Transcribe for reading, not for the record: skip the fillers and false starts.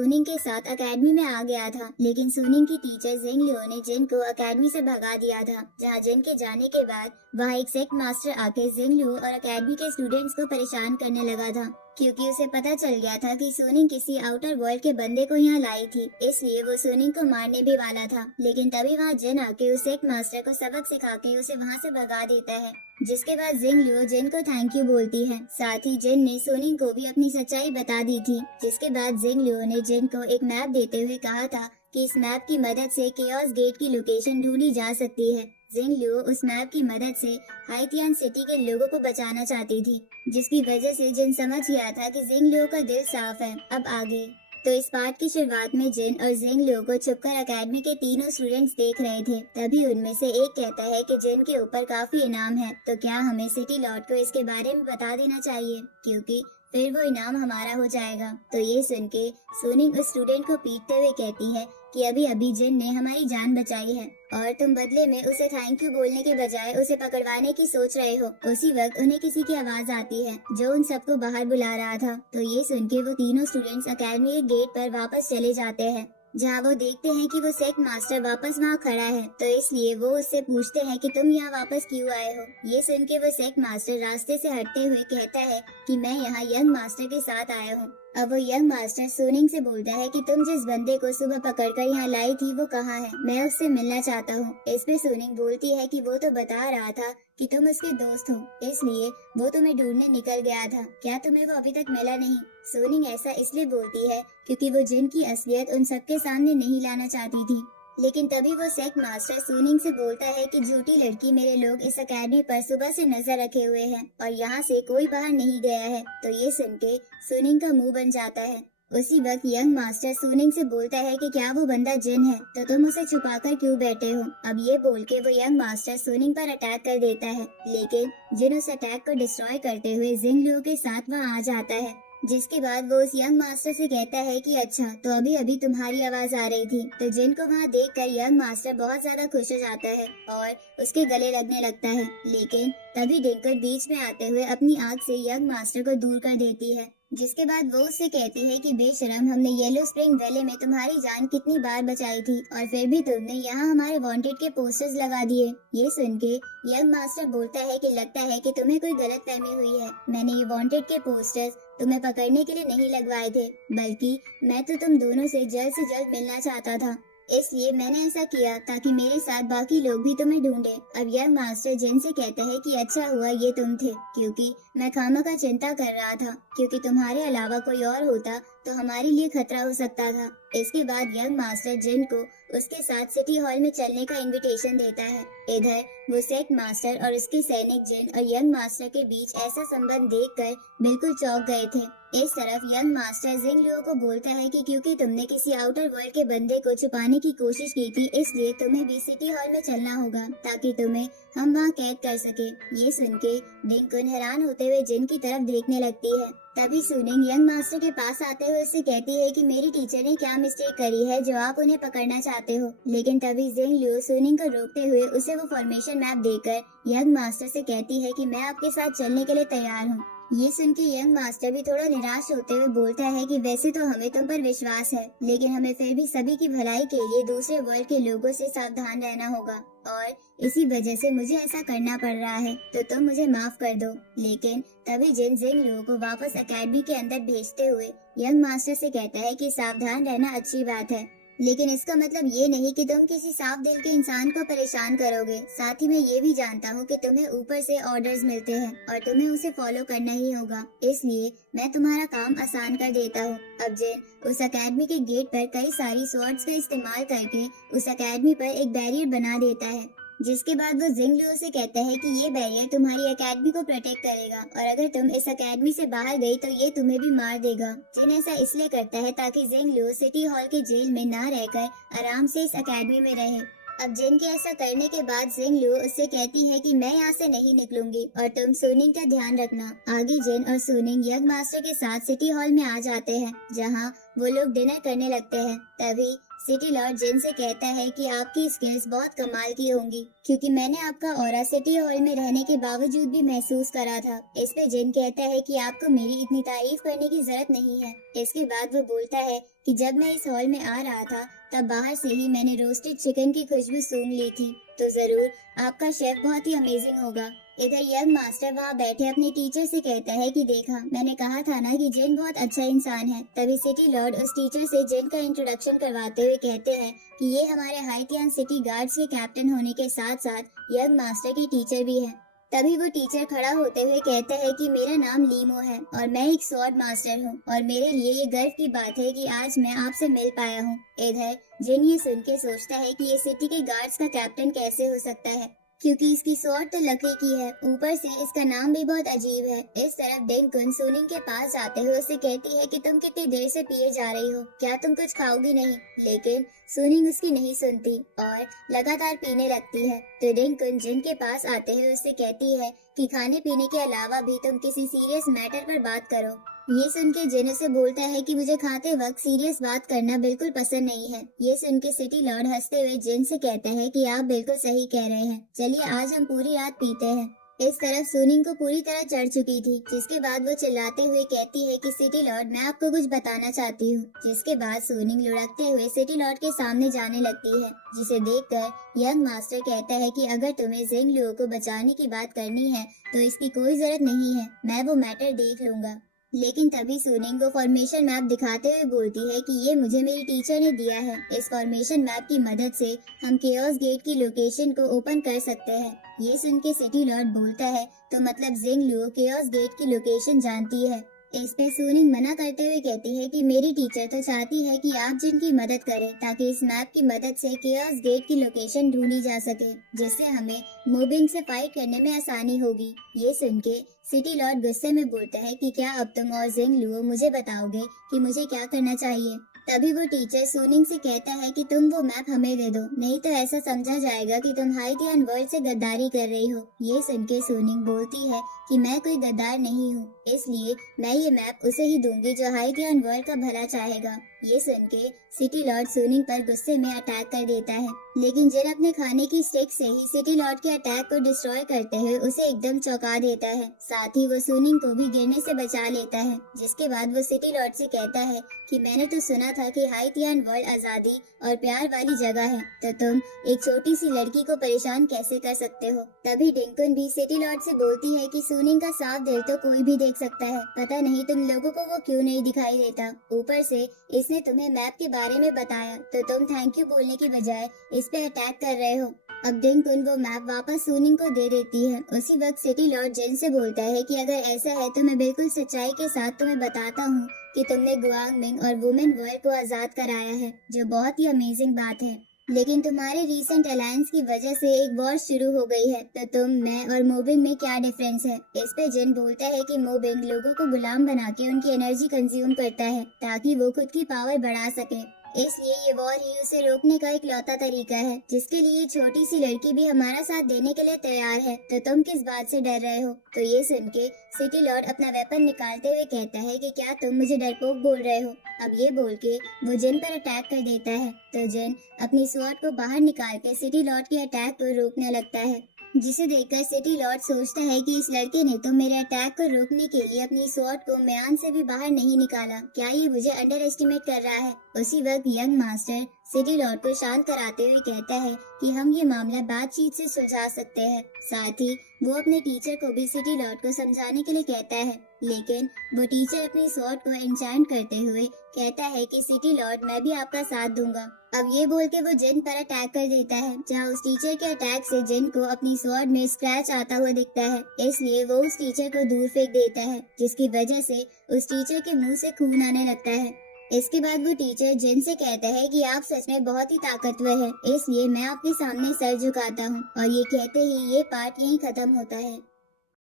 सुनिंग के साथ एकेडमी में आ गया था, लेकिन सुनिंग की टीचर जिंग लियो ने जिन को एकेडमी से भगा दिया था। जहां जिन के जाने के बाद वहां एक सेक्ट मास्टर आके जिंग लियो और एकेडमी के स्टूडेंट्स को परेशान करने लगा था, क्योंकि उसे पता चल गया था कि सुनिंग किसी आउटर वर्ल्ड के बंदे को यहाँ लाई थी, इसलिए वो सुनिंग को मारने भी वाला था। लेकिन तभी वहाँ जिन आके उस सेक्ट मास्टर को सबक सिखा के उसे वहाँ से भगा देता है। जिसके बाद जिंग लियो जिन को थैंक यू बोलती है। साथ ही जिन ने सुनिंग को भी अपनी सच्चाई बता दी थी। जिसके बाद जिंग लियो ने जिन को एक मैप देते हुए कहा था कि इस मैप की मदद से केओस गेट की लोकेशन ढूंढी जा सकती है। जिंग लियो उस मैप की मदद से हाइटियन सिटी के लोगों को बचाना चाहती थी, जिसकी वजह से जिन समझ गया था कि जिंग लियो का दिल साफ है। अब आगे तो इस पार्ट की शुरुआत में जिन और जिंग लियो को छुपकर एकेडमी के तीनों स्टूडेंट्स देख रहे थे। तभी उनमें से एक कहता है कि जिन के ऊपर काफी इनाम है, तो क्या हमें सिटी लॉर्ड को इसके बारे में बता देना चाहिए, क्योंकि फिर वो इनाम हमारा हो जाएगा। तो ये सुन के सुनिंग उस स्टूडेंट को पीटते हुए कहती है कि अभी अभी जिन ने हमारी जान बचाई है और तुम बदले में उसे थैंक यू बोलने के बजाय उसे पकड़वाने की सोच रहे हो। उसी वक्त उन्हें किसी की आवाज आती है जो उन सबको बाहर बुला रहा था। तो ये सुन के वो तीनों स्टूडेंट्स एकेडमी के गेट पर वापस चले जाते हैं, जहाँ वो देखते हैं कि वो सेक्ट मास्टर वापस वहाँ खड़ा है। तो इसलिए वो उससे पूछते हैं कि तुम यहाँ वापस क्यों आए हो। ये सुन के वो सेक्ट मास्टर रास्ते से हटते हुए कहता है कि मैं यहाँ यंग मास्टर के साथ आया हूँ। अब वो यंग मास्टर सुनिंग से बोलता है कि तुम जिस बंदे को सुबह पकड़कर यहाँ लाई थी वो कहाँ है, मैं उससे मिलना चाहता हूँ। इस पे सुनिंग बोलती है कि वो तो बता रहा था कि तुम उसके दोस्त हो, इसलिए वो तुम्हें ढूंढने निकल गया था, क्या तुम्हें वो अभी तक मिला नहीं। सुनिंग ऐसा इसलिए बोलती है क्योंकि वो जिन की असलियत उन सबके सामने नहीं लाना चाहती थी। लेकिन तभी वो सेक्ट मास्टर सुनिंग से बोलता है कि झूठी लड़की मेरे लोग इस एकेडमी पर सुबह से नजर रखे हुए हैं और यहाँ से कोई बाहर नहीं गया है। तो ये सुन के सुनिंग का मुंह बन जाता है। उसी वक्त यंग मास्टर सुनिंग से बोलता है कि क्या वो बंदा जिन है, तो तुम उसे छुपाकर क्यों बैठे हो। अब ये बोल के वो यंग मास्टर सुनिंग पर अटैक कर देता है, लेकिन जिन उस अटैक को डिस्ट्रॉय करते हुए जिंग लियो के साथ वहाँ आ जाता है। जिसके बाद वो उस यंग मास्टर से कहता है कि अच्छा, तो अभी अभी तुम्हारी आवाज आ रही थी। तो जिन को वहाँ देखकर यंग मास्टर बहुत ज्यादा खुश हो जाता है और उसके गले लगने लगता है। लेकिन तभी डिंकल बीच में आते हुए अपनी आंख से यंग मास्टर को दूर कर देती है। जिसके बाद वो उससे कहती है कि बेशरम, हमने येलो स्प्रिंग वैली में तुम्हारी जान कितनी बार बचाई थी और फिर भी तुमने यहाँ हमारे वांटेड के पोस्टर्स लगा दिए। ये सुन के यंग मास्टर बोलता है कि लगता है कि तुम्हें कोई गलतफहमी हुई है, मैंने ये वांटेड के पोस्टर्स तुम्हें पकड़ने के लिए नहीं लगवाए थे, बल्कि मैं तो तुम दोनों से जल्द मिलना चाहता था, इसलिए मैंने ऐसा किया ताकि मेरे साथ बाकी लोग भी तुम्हें ढूंढे। अब यंग मास्टर जिन से कहता है कि अच्छा हुआ ये तुम थे, क्योंकि मैं खामखा चिंता कर रहा था, क्योंकि तुम्हारे अलावा कोई और होता तो हमारे लिए खतरा हो सकता था। इसके बाद यंग मास्टर जिन को उसके साथ सिटी हॉल में चलने का इनविटेशन देता है। इधर वो सेक्ट मास्टर और उसके सैनिक जिन और यंग मास्टर के बीच ऐसा संबंध देखकर बिल्कुल चौंक गए थे। इस तरफ यंग मास्टर जिंग लियो को बोलता है कि क्योंकि तुमने किसी आउटर वर्ल्ड के बंदे को छुपाने की कोशिश की थी, इसलिए तुम्हें भी सिटी हॉल में चलना होगा ताकि तुम्हें हम वहाँ कैद कर सके। ये सुन के डिंकुन हैरान होते हुए जिन की तरफ देखने लगती है। तभी सुनिंग यंग मास्टर के पास आते हुए उससे कहती है कि मेरी टीचर ने क्या मिस्टेक करी है जो आप उन्हें पकड़ना चाहते हो। लेकिन तभी जिंग लियो सुनिंग को रोकते हुए उसे वो फॉर्मेशन मैप देकर यंग मास्टर से कहती है कि मैं आपके साथ चलने के लिए तैयार हूँ। ये सुन के यंग मास्टर भी थोड़ा निराश होते हुए बोलता है कि वैसे तो हमें तुम पर विश्वास है, लेकिन हमें फिर भी सभी की भलाई के लिए दूसरे वर्ल्ड के लोगों से सावधान रहना होगा और इसी वजह से मुझे ऐसा करना पड़ रहा है, तो तुम मुझे माफ कर दो। लेकिन तभी जिन जिंग लियो को वापस एकेडमी के अंदर भेजते हुए यंग मास्टर से कहता है कि सावधान रहना अच्छी बात है, लेकिन इसका मतलब ये नहीं कि तुम किसी साफ दिल के इंसान को परेशान करोगे। साथ ही मैं ये भी जानता हूँ कि तुम्हें ऊपर से ऑर्डर्स मिलते हैं और तुम्हें उसे फॉलो करना ही होगा, इसलिए मैं तुम्हारा काम आसान कर देता हूँ। अब जिन उस एकेडमी के गेट पर कई सारी स्वॉर्ड्स का इस्तेमाल करके उस एकेडमी पर एक बैरियर बना देता है। जिसके बाद वो जिंग लियो से कहता है कि ये बैरियर तुम्हारी एकेडमी को प्रोटेक्ट करेगा और अगर तुम इस एकेडमी से बाहर गई तो ये तुम्हें भी मार देगा। जिन ऐसा इसलिए करता है ताकि जिंग लियो सिटी हॉल के जेल में ना रहकर आराम से इस एकेडमी में रहे। अब जिन के ऐसा करने के बाद जिंग लियो उससे कहती है कि मैं यहाँ से नहीं निकलूंगी और तुम सुनिंग का ध्यान रखना। आगे जिन और सुनिंग यंग मास्टर के साथ सिटी हॉल में आ जाते हैं, जहाँ वो लोग डिनर करने लगते हैं। तभी सिटी लॉर्ड जिन से कहता है कि आपकी स्किल्स बहुत कमाल की होंगी, क्योंकि मैंने आपका ऑरा सिटी हॉल में रहने के बावजूद भी महसूस करा था। इस पे जिन कहता है कि आपको मेरी इतनी तारीफ करने की जरूरत नहीं है। इसके बाद वो बोलता है कि जब मैं इस हॉल में आ रहा था तब बाहर से ही मैंने रोस्टेड चिकन की खुशबू सूंघ ली थी, तो जरूर आपका शेफ बहुत ही अमेजिंग होगा। इधर यंग मास्टर वहाँ बैठे अपने टीचर से कहता है कि देखा, मैंने कहा था ना कि जिन बहुत अच्छा इंसान है। तभी सिटी लॉर्ड उस टीचर से जिन का इंट्रोडक्शन करवाते हुए कहते हैं कि ये हमारे हाइटियन सिटी गार्ड्स के कैप्टन होने के साथ साथ यंग मास्टर के टीचर भी है। तभी वो टीचर खड़ा होते हुए कहता है कि मेरा नाम लीमो है और मैं एक स्वॉर्ड मास्टर हूँ और मेरे लिए ये गर्व की बात है कि आज मैं आपसे मिल पाया हूँ। इधर जिन ये सुन के सोचता है कि ये सिटी के गार्ड्स का कैप्टन कैसे हो सकता है, क्योंकि इसकी स्वॉर्ड तो लकड़ी की है, ऊपर से इसका नाम भी बहुत अजीब है। इस तरफ डेंकुन सुनिंग के पास जाते हुए उसे कहती है कि तुम कितनी देर से पिए जा रही हो, क्या तुम कुछ खाओगी नहीं? लेकिन सुनिंग उसकी नहीं सुनती और लगातार पीने लगती है। तो डेंकुन जिन के पास आते हुए उससे कहती है कि खाने पीने के अलावा भी तुम किसी सीरियस मैटर पर बात करो। ये सुन के जिन उसे बोलता है कि मुझे खाते वक्त सीरियस बात करना बिल्कुल पसंद नहीं है। ये सुन के सिटी लॉर्ड हंसते हुए जिन से कहता है कि आप बिल्कुल सही कह रहे हैं, चलिए आज हम पूरी रात पीते हैं। इस तरफ सुनिंग को पूरी तरह चढ़ चुकी थी, जिसके बाद वो चिल्लाते हुए कहती है कि सिटी लॉर्ड मैं आपको कुछ बताना चाहती हूँ। जिसके बाद सुनिंग लुढ़कते हुए सिटी लॉर्ड के सामने जाने लगती है, जिसे देखकर यंग मास्टर कहता है कि अगर तुम्हें जिंग लुओ को बचाने की बात करनी है तो इसकी कोई जरूरत नहीं है, मैं वो मैटर देख लूंगा। लेकिन तभी सुनिंग को फॉर्मेशन मैप दिखाते हुए बोलती है कि ये मुझे मेरी टीचर ने दिया है। इस फॉर्मेशन मैप की मदद से हम केओस गेट की लोकेशन को ओपन कर सकते हैं। ये सुन के सिटी लॉर्ड बोलता है तो मतलब जिंग लुओ केओस गेट की लोकेशन जानती है। इस पे सुनिंग मना करते हुए कहती है कि मेरी टीचर तो चाहती है कि आप जिनकी मदद करें ताकि इस मैप की मदद से केओस गेट की लोकेशन ढूंढी जा सके, जिससे हमें मोबिंग से फाइट करने में आसानी होगी। ये सुन के सिटी लॉर्ड गुस्से में बोलता है कि क्या अब तुम और जिंग लुओ मुझे बताओगे कि मुझे क्या करना चाहिए? तभी वो टीचर सुनिंग से कहता है कि तुम वो मैप हमें दे दो, नहीं तो ऐसा समझा जाएगा कि तुम हाइटियन वर्ल्ड से गद्दारी कर रही हो। ये सुन के सुनिंग बोलती है कि मैं कोई गद्दार नहीं हूँ, इसलिए मैं ये मैप उसे ही दूंगी जो हाइटियन वर्ल्ड का भला चाहेगा। ये सुन के सिटी लॉर्ड सुनिंग पर गुस्से में अटैक कर देता है, लेकिन जिन अपने खाने की स्टिक से ही सिटी लॉर्ड के अटैक को डिस्ट्रॉय करते हुए उसे एकदम चौंका देता है। साथ ही वो सुनिंग को भी गिरने से बचा लेता है। जिसके बाद वो सिटी लॉर्ड से कहता है कि मैंने तो सुना था कि हाइटियन वर्ल्ड आजादी और प्यार वाली जगह है, तो तुम एक छोटी सी लड़की को परेशान कैसे कर सकते हो? तभी डिंकुन भी सिटी लॉर्ड से बोलती है कि सुनिंग का साफ दिल तो कोई भी देख सकता है, पता नहीं तुम लोगों को वो क्यों नहीं दिखाई देता। ऊपर से इसने तुम्हें मैप के बारे में बताया तो तुम थैंक यू बोलने की बजाय इस पे अटैक कर रहे हो। अब डिंकुन वो मैप वापस सुनिंग को दे देती है। उसी वक्त सिटी लॉर्ड जिन से बोलता है कि अगर ऐसा है तो मैं बिल्कुल सच्चाई के साथ तुम्हें बताता हूँ कि तुमने गुआंगमिंग और वुमेन वर्ल्ड को आजाद कराया है, जो बहुत ही अमेजिंग बात है। लेकिन तुम्हारे रीसेंट अलायंस की वजह से एक वॉर शुरू हो गई है, तो तुम, मैं और मोबिंग में क्या डिफरेंस है? इस पे जिन बोलता है कि मोबिंग लोगों को गुलाम बना के उनकी एनर्जी कंज्यूम करता है ताकि वो खुद की पावर बढ़ा सके, इसलिए ये वॉर ही उसे रोकने का एक लौता तरीका है, जिसके लिए छोटी सी लड़की भी हमारा साथ देने के लिए तैयार है, तो तुम किस बात से डर रहे हो? तो ये सुन के सिटी लॉर्ड अपना वेपन निकालते हुए कहता है कि क्या तुम मुझे डरपोक बोल रहे हो? अब ये बोल के वो जिन पर अटैक कर देता है, तो जिन अपनी स्वॉर्ड को बाहर निकाल के सिटी लॉर्ड के अटैक को रोकने लगता है, जिसे देखकर सिटी लॉर्ड सोचता है कि इस लड़के ने तो मेरे अटैक को रोकने के लिए अपनी स्वॉर्ड को म्यान से भी बाहर नहीं निकाला, क्या ये मुझे अंडर एस्टिमेट कर रहा है? उसी वक्त यंग मास्टर सिटी लॉर्ड को शांत कराते हुए कहता है कि हम ये मामला बातचीत से सुलझा सकते हैं। साथ ही वो अपने टीचर को भी सिटी लॉर्ड को समझाने के लिए कहता है, लेकिन वो टीचर अपनी स्वॉर्ड को एन्चेंट करते हुए कहता है कि सिटी लॉर्ड मैं भी आपका साथ दूंगा। अब ये बोल के वो जिन पर अटैक कर देता है, जहाँ उस टीचर के अटैक से जिन को अपनी स्वॉर्ड में स्क्रैच आता हुआ दिखता है, इसलिए वो उस टीचर को दूर फेंक देता है, जिसकी वजह से उस टीचर के मुंह से खून आने लगता है। इसके बाद वो टीचर जिन से कहता है कि आप सच में बहुत ही ताकतवर है, इसलिए मैं आपके सामने सर झुकाता हूँ, और ये कहते ही ये पार्ट यहीं खत्म होता है।